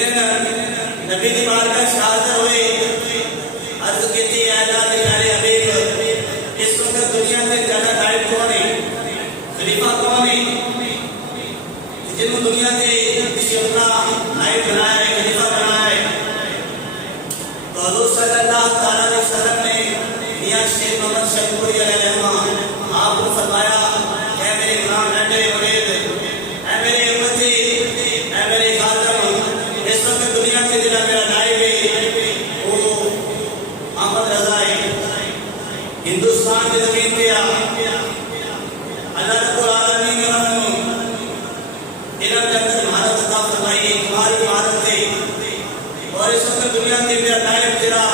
दिन नबी दी बारगाह च हाज़िर हुए, अर्ज़ कीती ऐ अल्लाह दे प्यारे हबीब, इस वक्त दुनिया ते ज़्यादा नायब कौन है, खलीफा कौन है, जिन्होंने दुनिया ते किसी अपना नायब बनाया है, खलीफा बनाया है। तो हुज़ूर सल्लल्लाहु अलैहि वसल्लम ने मियां शेख मोहम्मद शरीफपुरी अलैहिर्रहमान आपको फरमाया, ऐ मेरे गुलाम, ऐ मेरे मुरीद, ऐ मेरे उम्मती, ऐ मेरे खादम, इस वक्त दुनिया के जिला मेरा नायब है वो अहमद रजा है। हिंदुस्तान की जमीन पे अल्लाह रब्बुल आलमीन ने उन्होंने इल्म के अंदर महारत अता फरमाई, तुम्हारी महारत है। और इस वक्त दुनिया के मेरा नायब जिला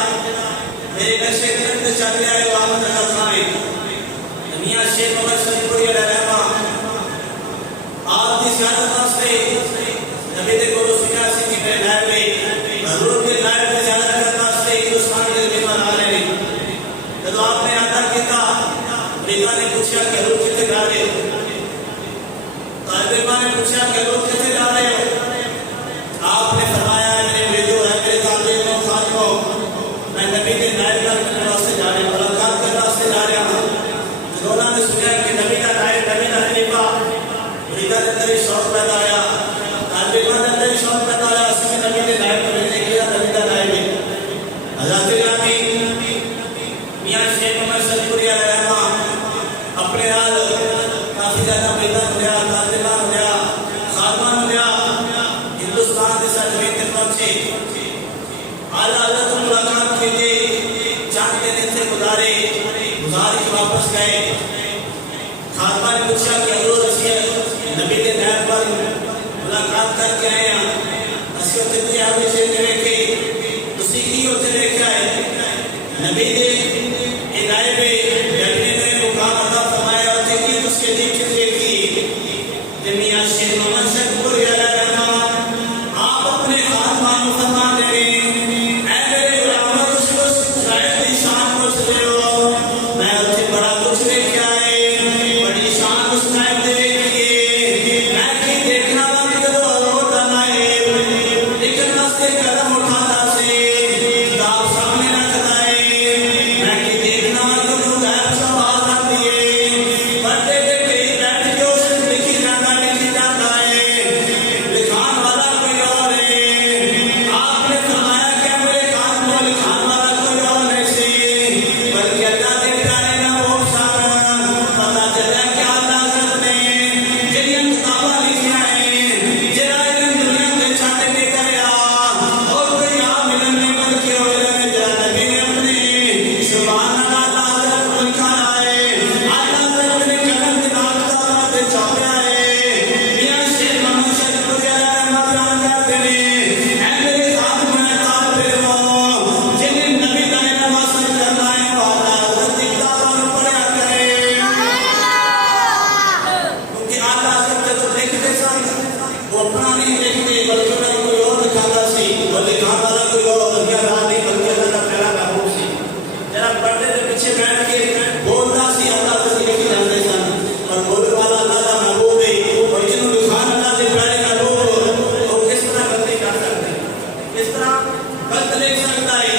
मेरे नक्शे कदम पे चल रहा है वो अहमद रजा खान है। मियां शेख मोहम्मद शरीफपुरी अलैहिर्रहमान आपकी ज़ियारत वास्ते नबी दे कोल सुनिया सी कि मेरे नायब है, हजूर के नायब की ज़ियारत करने वास्ते हिंदुस्तान के मेहमान आ रहे हैं। जब आपने अदा किया, मरीज़ा ने पूछा कि हजूर कितने जा रहे हो, तालिबान ने पूछा कि हजूर कितने जा रहे हो, आपने फरमाया मेरे बेटो है, मेरे तालिबों खातों, मैं नबी के नायब का करने वास्ते जा रहा हूं, मुलाकात करने वास्ते जा रहा हूं। जब उन्होंने सुना कि नबी का नायब, नबी का खलीफा, मरीज़ा के अंदर शौक पैदा आया, तालिबान के अंदर शौक पैदा आया, उसमें नबी के नायब को मिलने के लिए नबी का नायब है। हज़रत इमामी मियां शेख मोहम्मद शरीफपुरी अलैहिर्रहमान अपने नाल काफी ज्यादा मैदान हो गया, तालिबान हो गया, खादमान हो गया, हिंदुस्तान के साथ जमीन तक पहुंचे। आला हज़रत को मुलाकात के लिए चांद के दिन से गुजारे, गुजार के वापस गए। खादमान ने पूछा कि हजूर असी नबी के नायब पर मुलाकात करके आए हैं, असी उत्ते कोई आगे चल के वेखे, तुसी की उत्ते वेख्या है, नबी दे ए नायब नबी ने मुकाम अता फरमाया, उत्ते की तुसी दी चीज देखी। ते मियां शेख मोहम्मद शरीफपुरी अलैहिर्रहमान आप अपने खादमान को फरमा दे रहे, ऐ मेरे गुलाम तुसी उस शायद दी शान को सजो, मैं उत्ते बड़ा कुछ वेख्या है, बड़ी शान उस नायब दे देखी, मैं की देखना वा कि जब हजूर दा नायब एक रास्ते कदम उठाता से किताब सामने रखता है, मैं की देखना वा कि जब गैर सवाल आती है, बड़े के कई बैठ के उस लिखी जाता है, लिखान वाला कोई और है। आपने फरमाया कि मेरे कान में लिखान वाला कोई और नहीं सी, बल्कि अल्लाह के प्यारे ना वो शान पता चला कि अल्लाह ने जिन किताबां लिखियां हैं, जरा इन दुनिया में छट के करया और कोई आम इल्म नहीं बल्कि वो इल्म जरा नबी ने अपने सुभान अल्लाह हज़रत को लिखा है, अल्लाह हज़रत ने कलम दिमाग का बात छापा है। मियां शेख मोहम्मद शरीफपुरी अलैहिर्रहमान बयान करते हैं, ऐ मेरे साथ मैं तालिब हो, जिन्हें नबी का इल्म हासिल करना है वो अल्लाह हज़रत की किताबों पढ़ा करे, क्योंकि अल्लाह हज़रत जब लिखते सन वो अपना नहीं लिखते बल्कि उन्हें कोई और लिखाता सी, वो लिखाने वाला कोई और दुनिया दार नहीं बल्कि अल्लाह का प्यारा महबूब सी। जरा पर्दे के पीछे बैठ के बोलता सी अल्लाह से लिखी जाते सन, और बोलने वाला अल्लाह का महबूब है, और जिन्होंने लिखान अल्लाह के प्यारे महबूब, वो किस तरह गलती कर सकते, किस तरह गलत लिख सकता है।